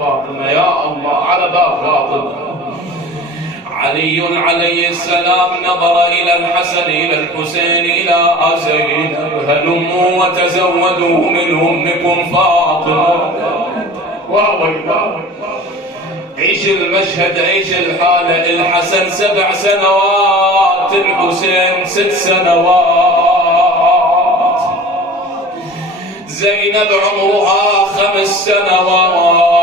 فاطمة يا الله على باب فاطمة. علي عليه السلام نظر إلى الحسن إلى الحسين إلى زينب هلموا وتزودوا من أمكم فاطمة. عيش المشهد عيش الحالة. الحسن 7 سنوات، الحسين 6 سنوات، زينب عمرها 5 سنوات،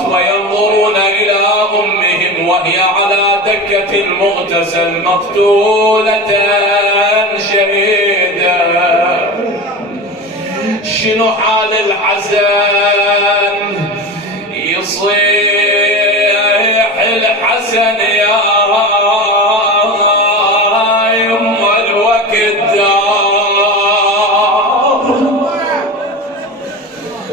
وينظرون إلى أمهم وهي على دكة المغتسل مقتولة شهيدة. شنو حال الحسن؟ يصيح الحسن يا يما الوقت دار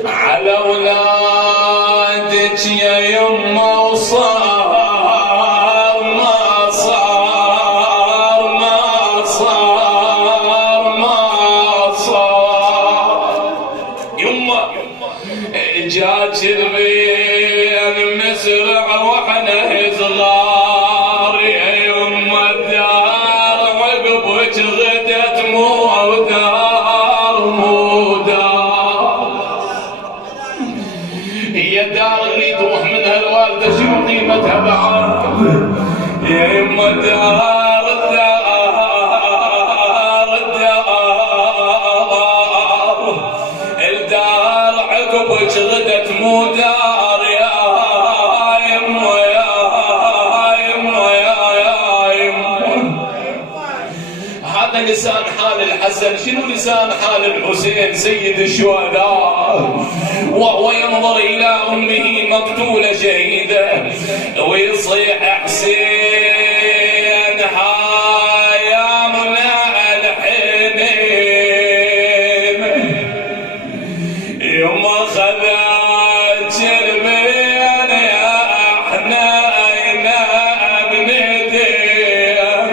على اولادك يا يما، وصار ما صار ما صار ما صار يما. جاك البين مسرع واحنا صغار يا يما، الدار عقبك غدت مو دار مو دار. هي الدار اللي تروح منها الوالده شنو قيمتها بعد يا يما؟ الدار الدار عقبك غدت مو دار يا يما يا يما يا يما. هذا لسان حال الحسن. شنو لسان حال الحسين سيد الشهداء؟ وهو ينظر إلى أمه مقتولة شهيدة ويصيح حسين يا منى الحنين يما خذت البين يا حنين بندين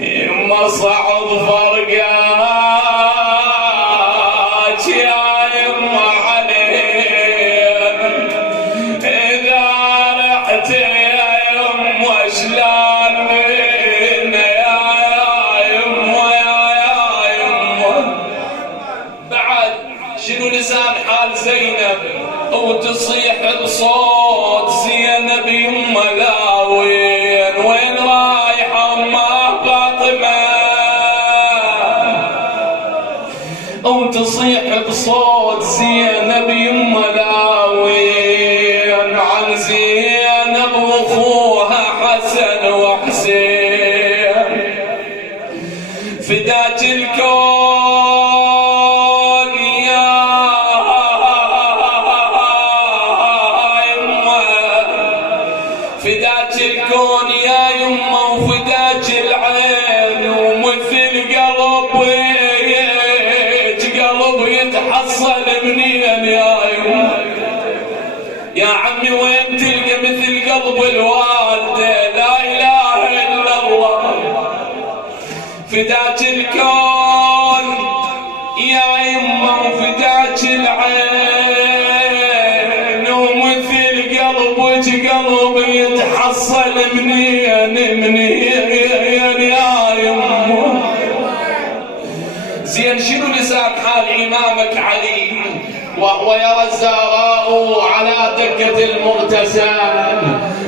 يما صعد فرقات يا يما عليك إذا رحت يا يما شلون بينا يا يما يا يما. بعد شنو لسان حال زينب؟ وتصيح بصوت زينب يما لا وين رايحة أمه فاطمة؟ وتصيح بصوت زينب يما لا وين عن زينب واخوها حسن وحسين. فداك الكون يا يما، فداك الكون يا يما وفداك العين، ومثل قلب يتحصل منين يا يما؟ يا عمي وين تلقى مثل قلب الوالده؟ لا اله الا الله. فداك الكون يا يما وفداك العين، ومثل قلب يتحصل منين يا يما؟ زين شنو لسان حال إمامك علي وهو يرى الزهراء على دكة المغتسل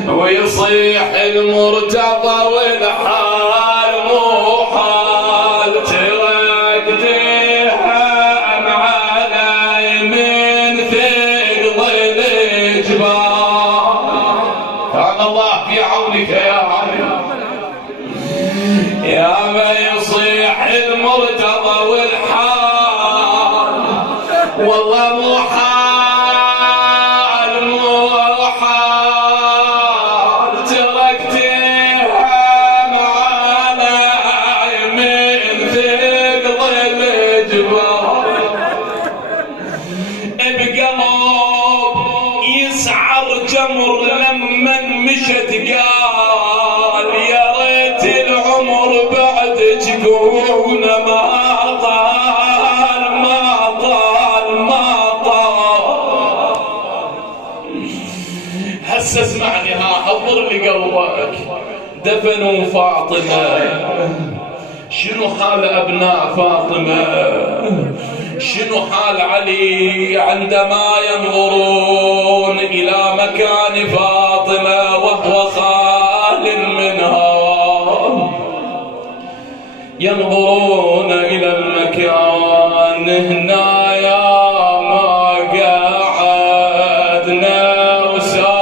ويصيح المرتضى والحال مو حال؟ تركتها على يمين ثقل الجبال. كان الله في عونك يا علي. يا ما يصيح المرتضى والحال والله مو حال مو حال. تركتها معانا يمين ثقل الجبال. بقلب يسعر جمر لمن مشت قال يا ريت العمر بعد تكون ما طال ما طال ما طال. هسه اسمعني، حضر لي قلبك. دفنوا فاطمة، شنو حال أبناء فاطمة؟ شنو حال علي عندما ينظرون إلى مكان فاطمة وهو خال منها؟ ينظرون إلى المكان هنا يا ما قعدنا وسالفين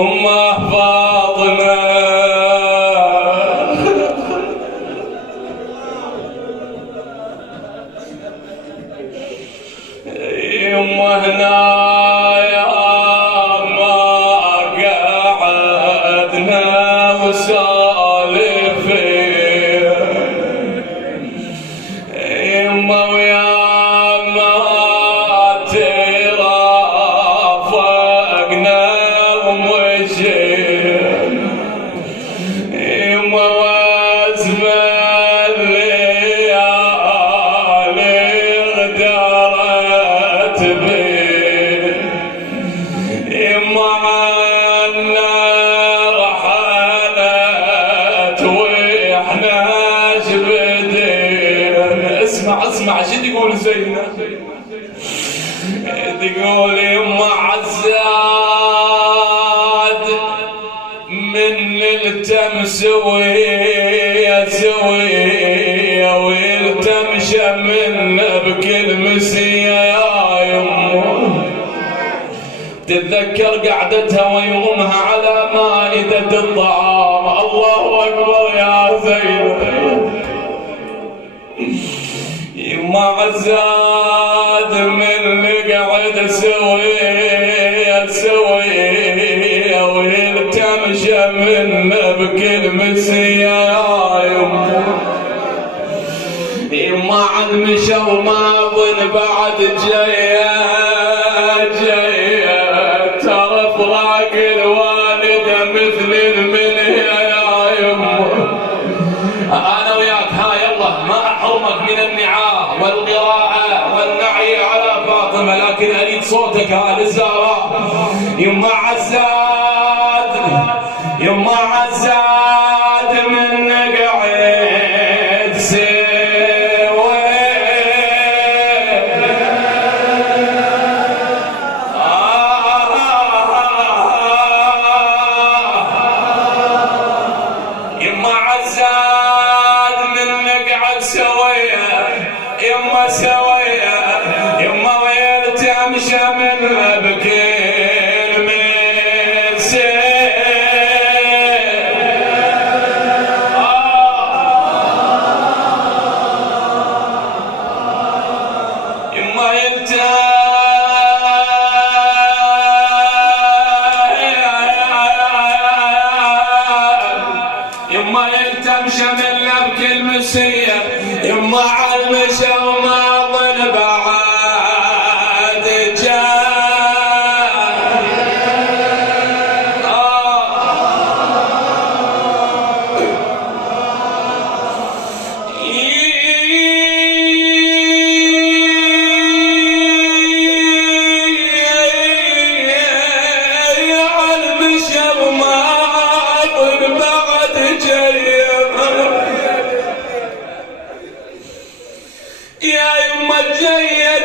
أمه فاطمة. يمه هنا يا ما قعدنا وسالفين يمه ويا ما ترافقنا ومشينا يمه وازمه الليالي غدرت بين يمه عنا رحلت واحنا شبدين. اسمع شو تقول زينب؟ تقول يما عزاد من التمسوية سوية والتمشى من بكل مسية يا يمه. تتذكر قعدتها ويومها على مائدة الطعام. الله أكبر يا زينب. يما عزاد من قعد سوية والتمشى من بكل مسية يا يمه. يما عالمشى وما ظن بعد جايه ترى فراق الوالدة مثل المنية يا يمه. انا وياك يلا ما احرمك من النعاء والقراءة والنعي على فاطمة، لكن اريد صوتك للزهراء. يما عزاد يما عزاد من قعد يما سوية يما ويلتمشى من بكل مسير يما يما يلتمشى من بكل مسير يما عالمشى وما ظن بعد عالمشى وما ظن بعد يا يما جاية